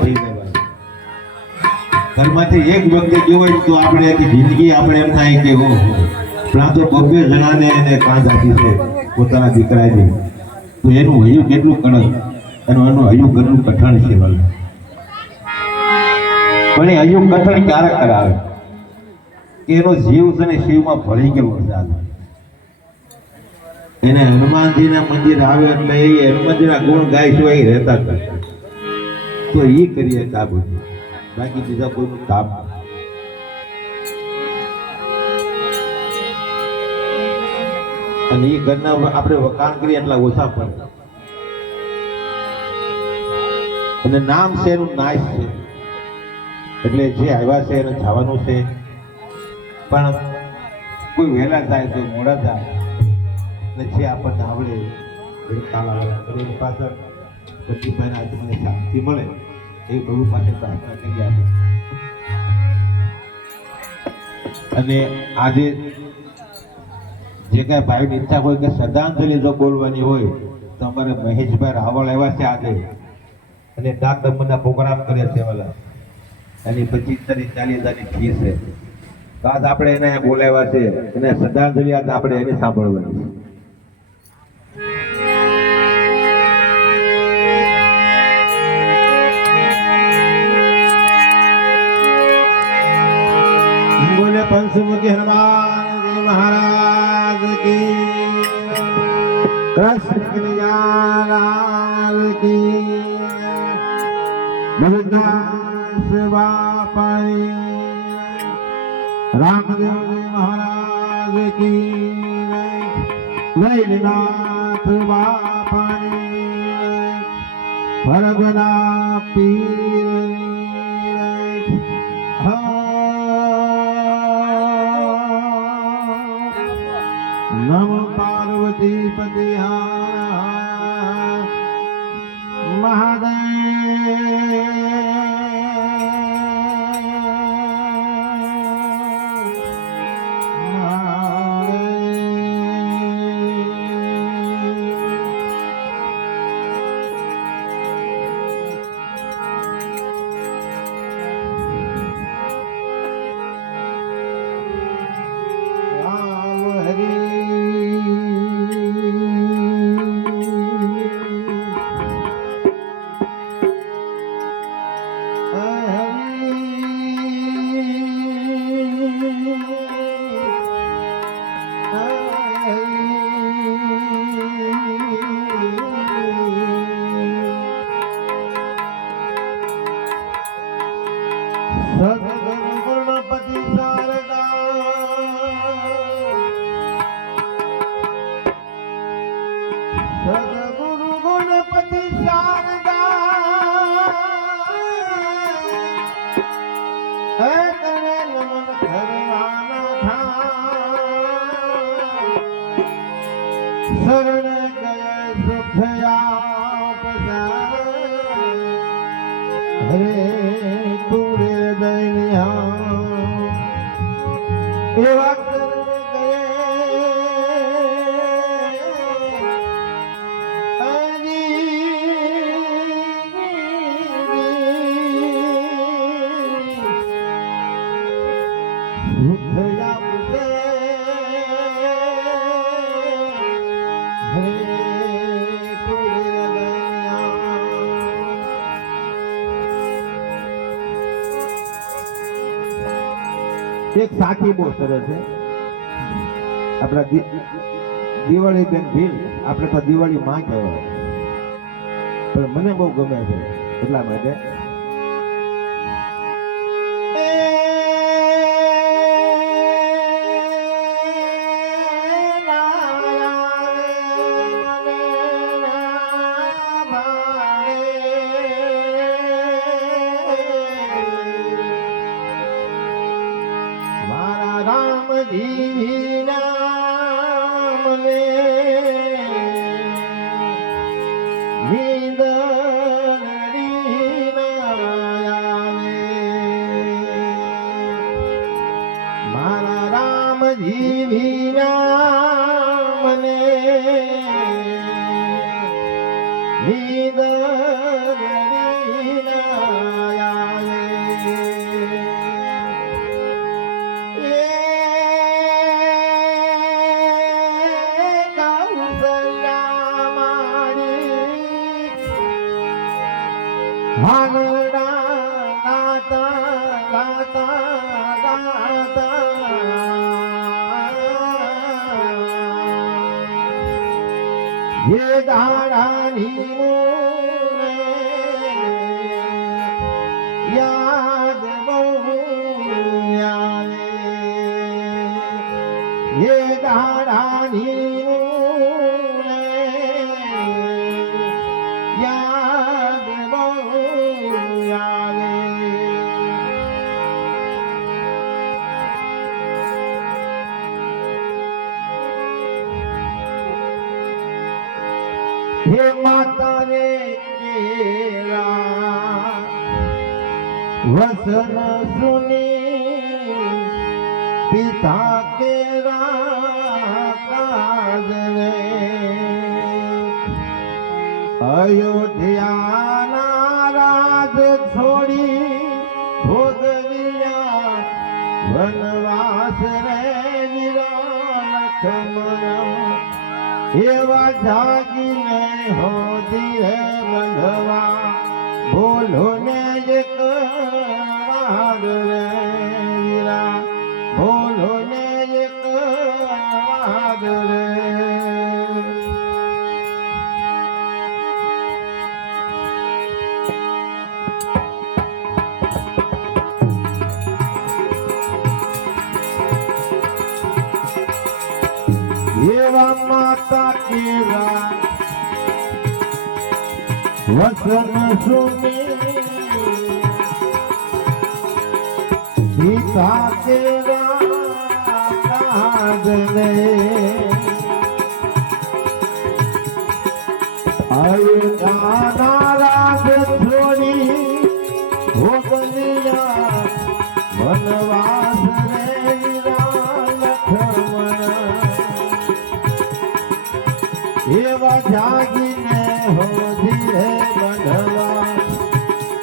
થઈ જવાનું. ઘરમાંથી એક વ્યક્તિ ગયો હોય તો આપણે આખી જિંદગી આપણે એમ થાય કે હો પણ આ તો બબ્બે જણાને એને કાંધ આપી છે પોતાના દીકરાની, તો એનું હૈયું કેટલું કડક અને એનું હૈયું કેટલું કઠણ છે. પણ એ હૈયું કઠણ ક્યારે કરાવે કે એનો જીવ છે ને શિવમાં ભળી ગયો છે. એને હનુમાનજીના મંદિર આવે એટલે એ હનુમાનજીના ગુણ ગાય સિવાય એ રહેતા કરતા, તો એ કરીએ કામ બધું, બાકી બીજા કોઈનું કામ. અને એ ઘરના આપણે વખાણ કરીએ એટલા ઓછા પડે. અને નામ છે એનું નાશ છે, એટલે જે આવ્યા છે એને જવાનું છે. પણ કોઈ વહેલા જાય તો મોડા જાય, અને જે આપણને આવડે એ કાલા પાછળ પછી આજે મને શાંતિ મળે એ પ્રભુ પાસે પ્રાર્થના કરી આપે. અને આજે જે કાંઈ ભાઈની ઈચ્છા હોય કે શ્રદ્ધાંજલિ જો બોલવાની હોય તો અમારે મહેશભાઈ રાવળ આવ્યા છે આજે, અને દાંત દમનના પ્રોગ્રામ કરે છે વાલા, એની 25-40,000ની ફી છે. તો આજ આપણે એને બોલાવ્યા છે, એને શ્રદ્ધાંજલિ આજ આપણે એને સાંભળવાની છે. बोले पंचमुखी हनुमान जी महाराज की, कृष्ण कन्हैया की, भगवान बापाई, रामदेव महाराज की, वैद्यनाथ बापाई, परगना पीर, नमो पार्वती पति गणपति शारदा, सद्गुरु गणपति शारदा, करे नमन करवाना था, शरण गए सुख आप हरे पूरे दैनिया एवा करने गए एक साखी बहुत सरस है अपना दिवाળી બેન ભીલ, આપણે તો દિવાળી માં કહેવાય, પણ મને બહુ ગમે છે એટલા માટે नाम ले मारा राम जीवी नाम ले नींद હાલડા ગાતા ગાતા ગાતા ये दाढ़ानी याद बहुयाले ये दाढ़ानी याद बहुयाले हे माता रे केरा वसन सुनी पिता केरा काज रे अयोध्या ना राज छोड़ी भोगविया वनवास रे वीरा लक्ष्मण एवा जागीने हो दिए बंधवा बोलो ने एक वाद रे वीरा बोलो ने एक वाद रे एवा माता केरा वसन सुनी पिता केरा काज रे अयोध्या राज छोड़ी भोगलिया वनवास रे वीरा लक्ष्मण एवा जागीने हो धीरे बंधवा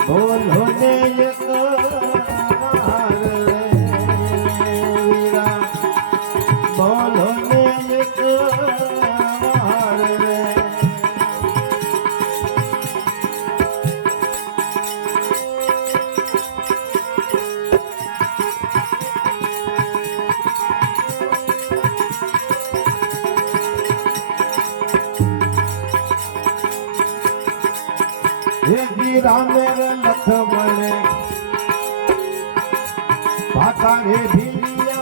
बोलो ने एक वार रे वीरा बोलो ने एक वार रे रामेर लक्ष्मण पाता रे भीरिया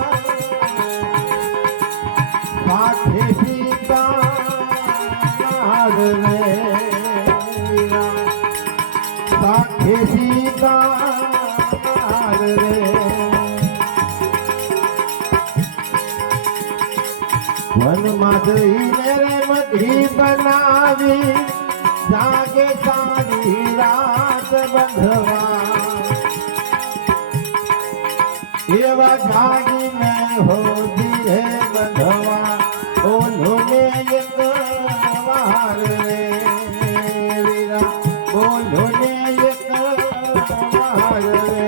पाथे सीता रे पाथे सीता रे वन माधवी मेरे मधी बनावी जागे सारी रात बंधवा एवा जागी में हो दिए बंधवा बोलो ने एक वार रे वीरा बोलो ने एक वार रे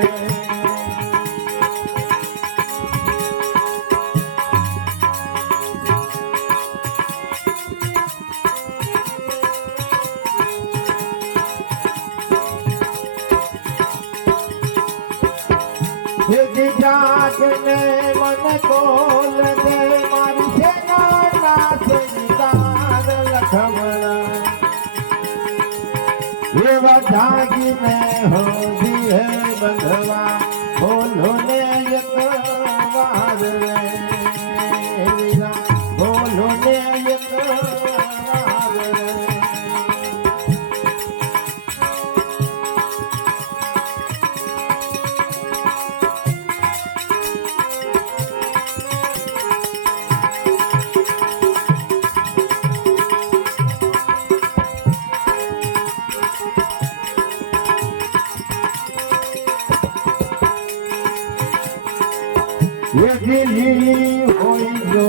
जागने मन कोल दे मारी सेना नाथ लक्ष्मण एवा जागी में हो दिए बंधवा बोलो ने एक वार रे वीरा बोलो ने एक वार रे ये दिली होई जो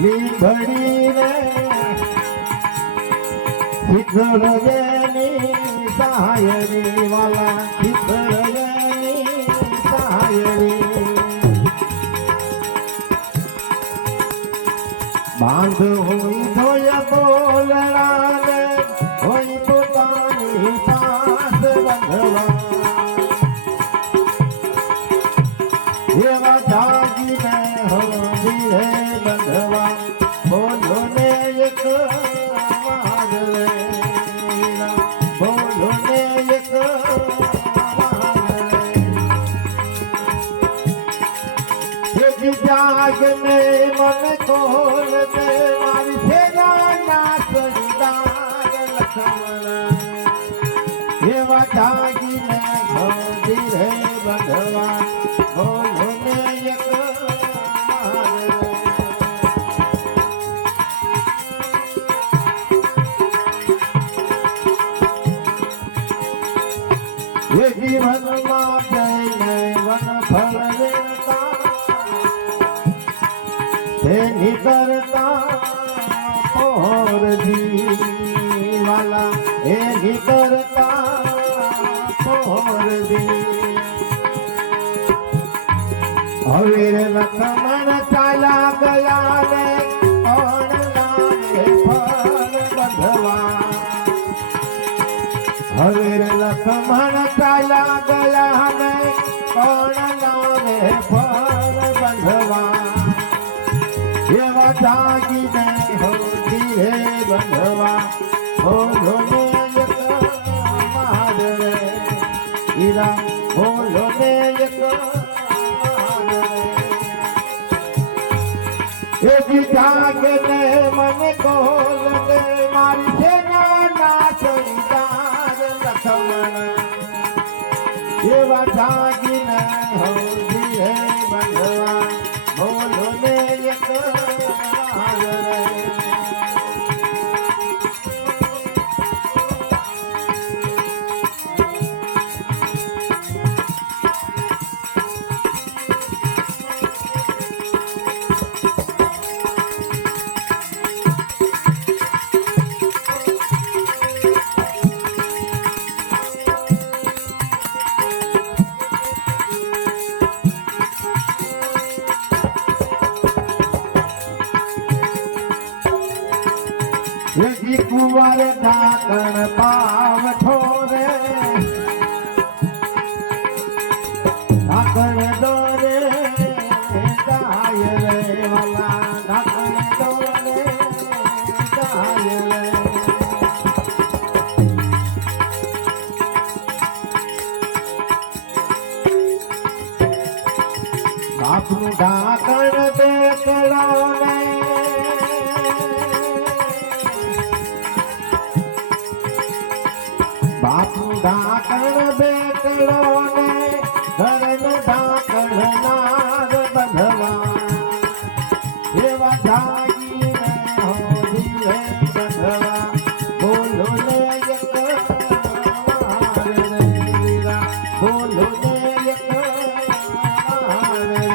लीबड़ी रे सिद्धरजनी सायरी वाला सिद्धरजनी सायरी बांध होई धोया बोलड़ा ने होई तो पानी पास बंध બંધવા એવા જાગીને હોદી હે બંધવા બોલો ને એક વાર રે બોલો ને એક જાગને મન ખોલ દે મારી સેના ચડીદાર લખમણ એવા જાગીને હોદી રે બંધવા બોલો ને એક ये जीवन में जय वन फल देता ते निकरता पोर दी वाला हे निकरता पोर दी हवीर लखमण चाला गया ने कोण लागे फल बंधवा हवीर लखमण चाला गया ने कोण लागे फल बंधवा एवा जागीने होदी हे बंधवा बोलो ने एक વાર રે ઈરા બોલો ને એક વાર રે એજી જાગને મને કોલ દે મારી સેના ના ચડીદાર લખમણ એવા જાગીને હોદી હે બંધવા બોલો ને એક વાર રે यदि कुंवर ढाकण पाव ठोरे ढाकण डोरे जाय रे वाला ढाकण डोरे जाय रे बापू ढाकण बेकड़ो ने बापू ढाकण बेकड़ो ने धरण ढाकण नार बंधवा एवा जागीने होदी हे बंधवा बोलो ने एक વાર રે વીરા બોલો ને એક વાર રે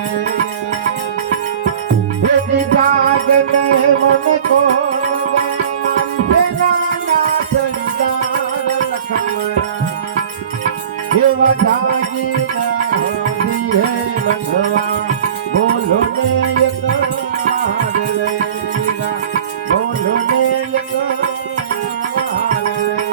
એજી જાગને મન કોલ દે મારી સેના ના ચડીદાર એવા જાગીને હોદી હે બંધવા બોલો ને એક વાર રે બોલો ને એક વાર રે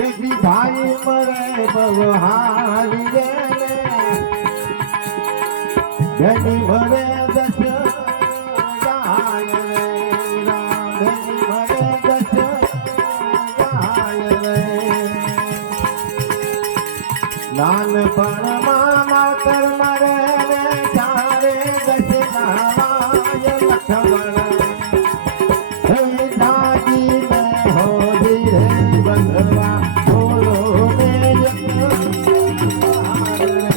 એજી ભાઈ મરે બવહારી રે ધની મરે દશ જાય રે ધની મરે દશ જાય રે નાનપણમાં માતર મરે રે ચારે દશ નાવાય લખમણ હે જાગીને હોદી રે બંધવા બોલો ને એક વાર રે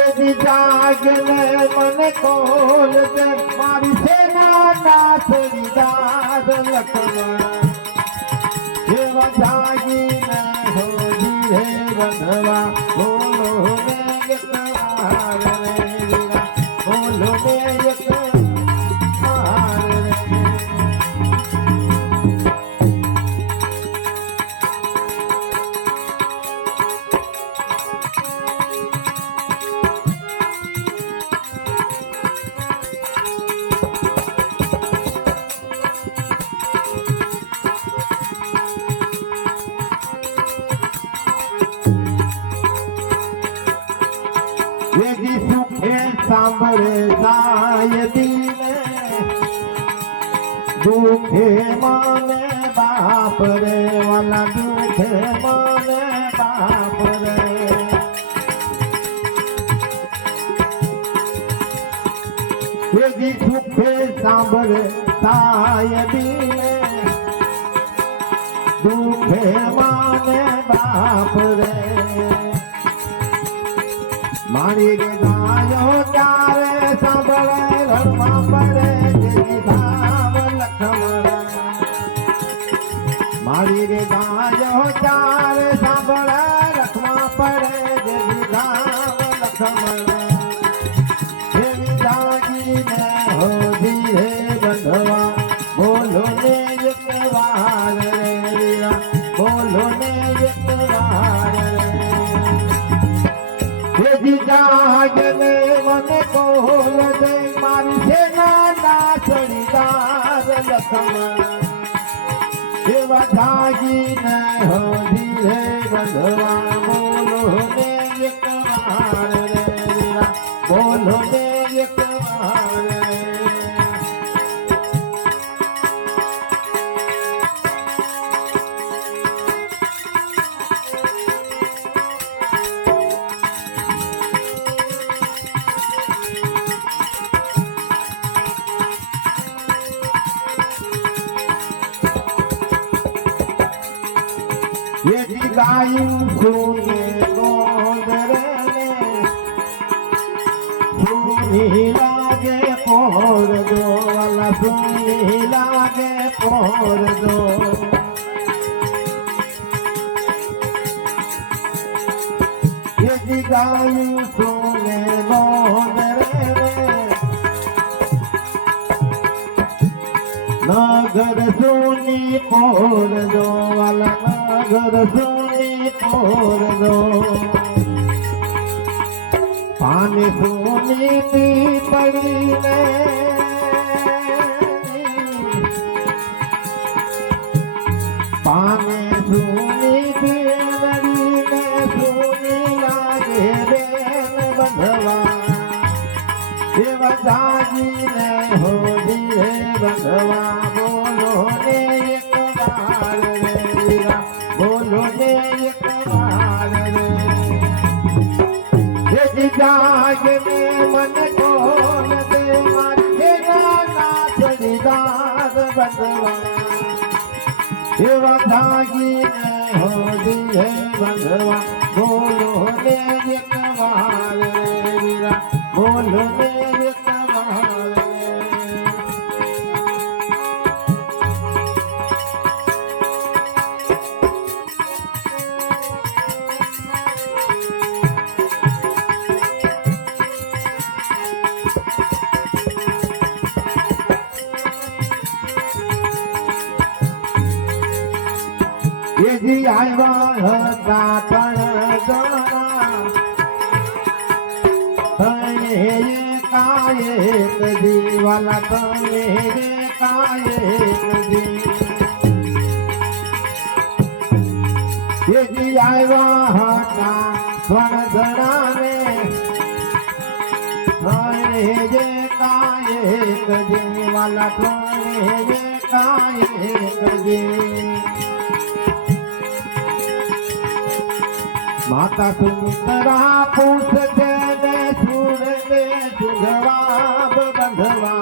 એજી જાગને મને કોલ દે મારી સેના ના ચડીદાર લખમણ એવા જાગીને હોદી હે બંધવા બોલો ને એક વાર રે બોલો ને એક વાર સાંભળે સાયદીને દુખે મને બાપ રે વાલા દુખે મને બાપ રે સુખે સાંભળે સાયદીને દુખે મને બાપ રે મારી રે ગાયો ત્યારે સાંભળે રણમાં પડે જેવી ધામ લખમણ મારી રે ગાયો ત્યારે સાંભળે રખમાં પડે જેવી ધામ લખમણ જેવી જાગીને હો ધીરે બંધવા બોલો ને એક વાર રે વીરા બોલો ને એક વાર રે જાગને મને કોલ દે મારી સેના ના ચડીદાર લખમણ એવા જાગીને હો ધીરે બંધવા બોલો ને એક વાર રે વીરા બોલો ને એક વાર येजी गायूं सुने गोंदरे सुनी लागे पोर दो वाला सुनी लागे पोर दो येजी गायूं सुने गोंदरे नगर सुनी पोर दो वाला नगर सुनी पोर दो पानी सुनी पी पड़ी ने पानी सुनी पी पड़ी ने सुनी लागे बेन बंधवा देवा जागी ने हो धीरे बंधवा बोलो ने एक बार रे वीरा बोलो ने एक बार रे ये जागे में मन खोल दे मारे ना चढ़ीदार बंधवा देवा जागी ने हो धीरे बंधवा बोलो ने एक बार रे वीरा बोलो ने एक बार रे येजी आयवा हता पण गणा तने एकाएक जीवाला तने एकाएक जी येजी आयवा हता पण गणाने तने एकाएक जीवाला तने एकाएक जी माता सुंदरा पूछते ने सुर ने सुजवाब बंधवा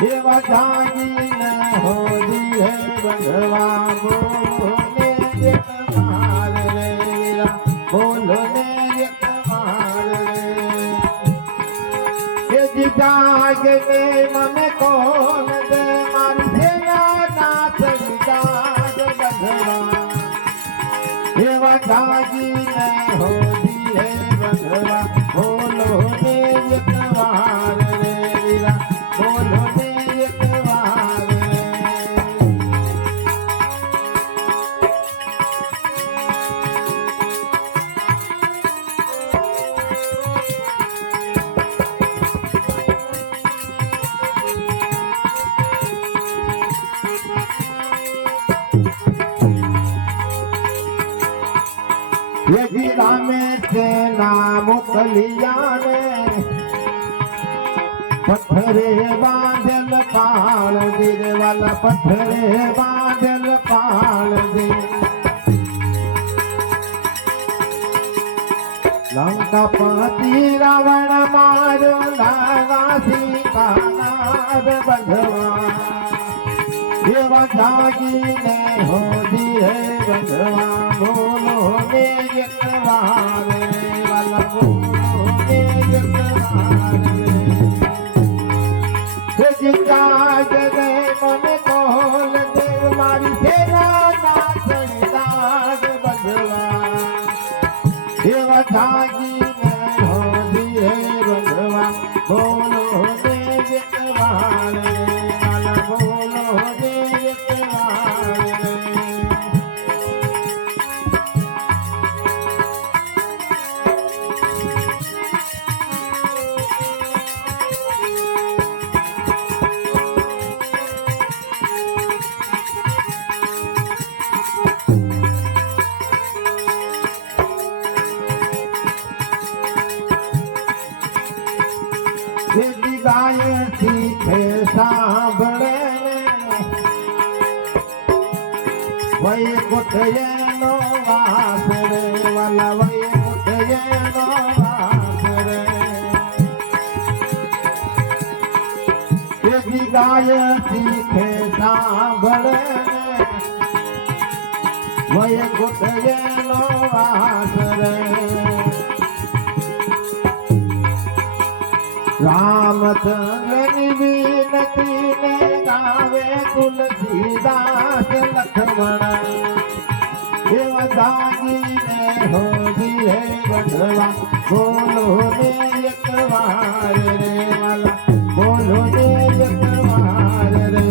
देवा जागी न हो दिए बंधवा बोलो ने एक बार रे वीरा बोलो ने एक बार रे ये जागे ने मन कौन दे मारी सेना ना चढ़ीदार बंधवा देवा जागी ने हो दिए बंधवा बोलो ने एक बार रे वीरा बोलो ने एक बार रे ये जी रामे से नाम मोकलिया ने પથ્થરે બાંધેલ પાળ દે રે વાલા પથ્થરે બાંધેલ પાળ દે લંકાપતિ રાવણ મારો લાવા સીતાનાદ બંધવા એવા જાગીને હોદી હે બંધવા બોલો ને એક વાર વાલા બોલો ને એક વાર જાગ દે મને કોલ દે મારી સેના ના ચડિદાદ બંધવા એવા જાગીને હોદી હે બંધવા બોલો ને એક વાર વાલા બોલો ને એક વાર ગાય શીખે સાંભળે વય કોઠયનો વાસ રે વાલા વય કોઠયનો વાસ રે એવી ગાય શીખે સાંભળે વય કોઠયનો વાસ રે રામચંદ્રની વિનતી ને ગાવે તુલસીદાસ લખમણ એવા જાગીને હોદી હે બંધવા બોલો ને એક વાર રે વાલા બોલો ને એક વાર રે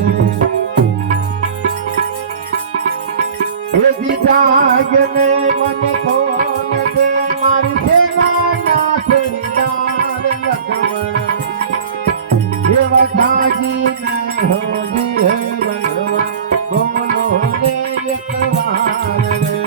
એવી જાગને મને ખોલ દે મારી સેના ના ચડિદાર લખમણ એવા જાગીને હોદી હે બંધવા બોલો ને એક વાર રે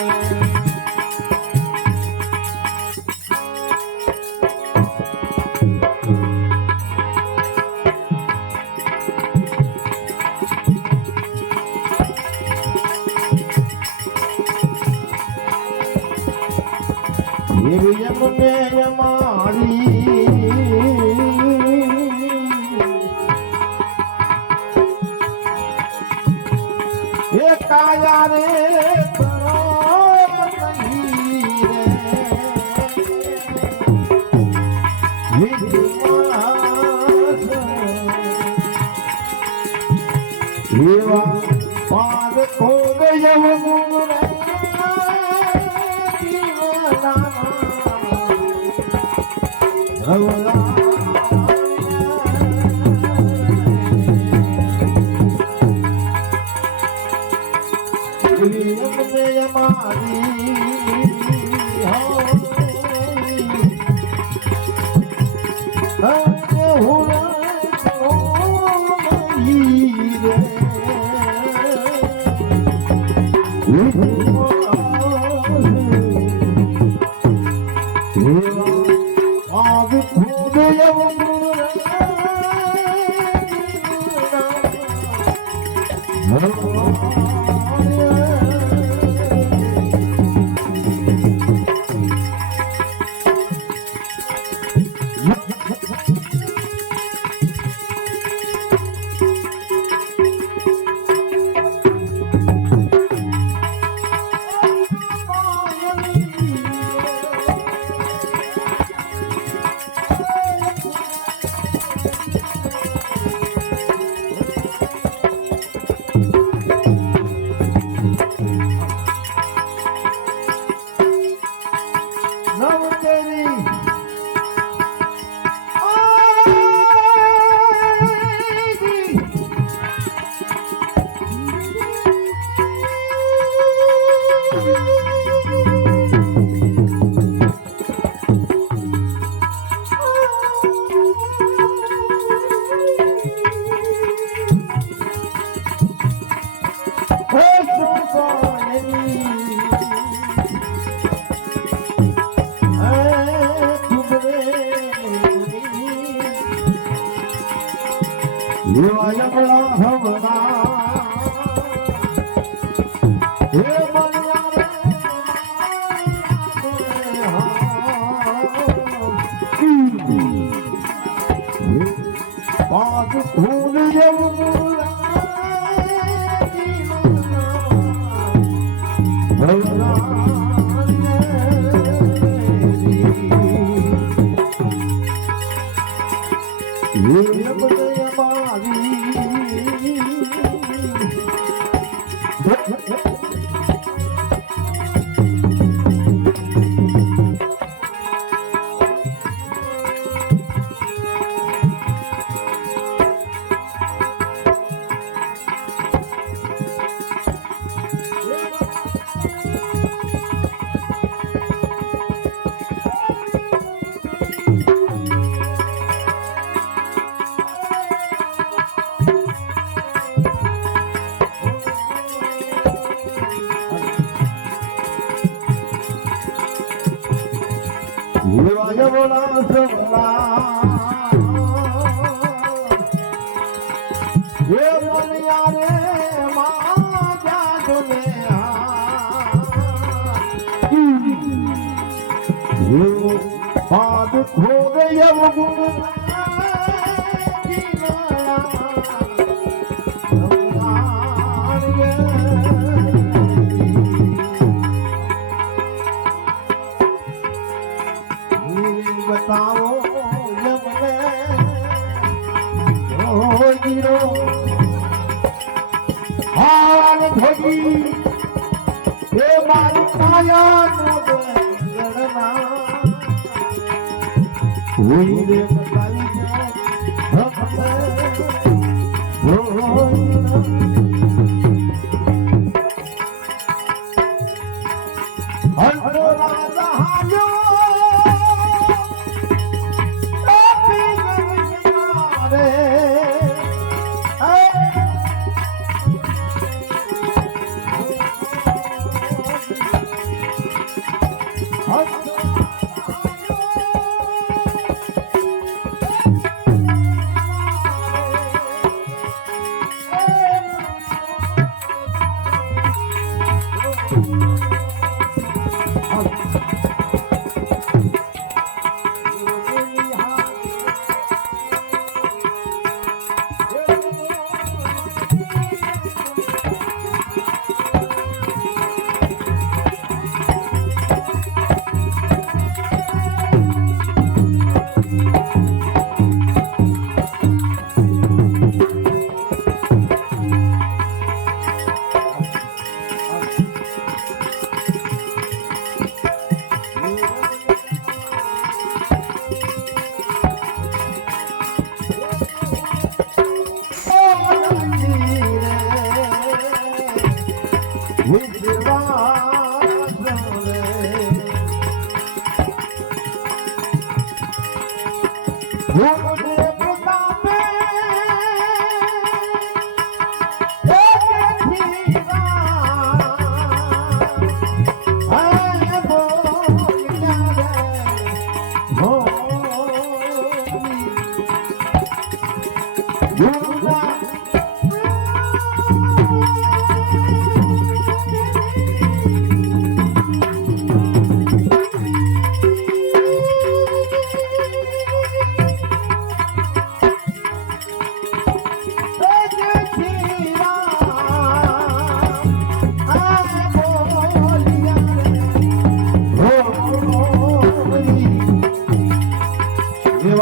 એવી યમને મારી એ કાયા રે કરો નહીં રે એવા પાદ ખોદ યવગુણ રે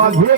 વિશ્વાસ રે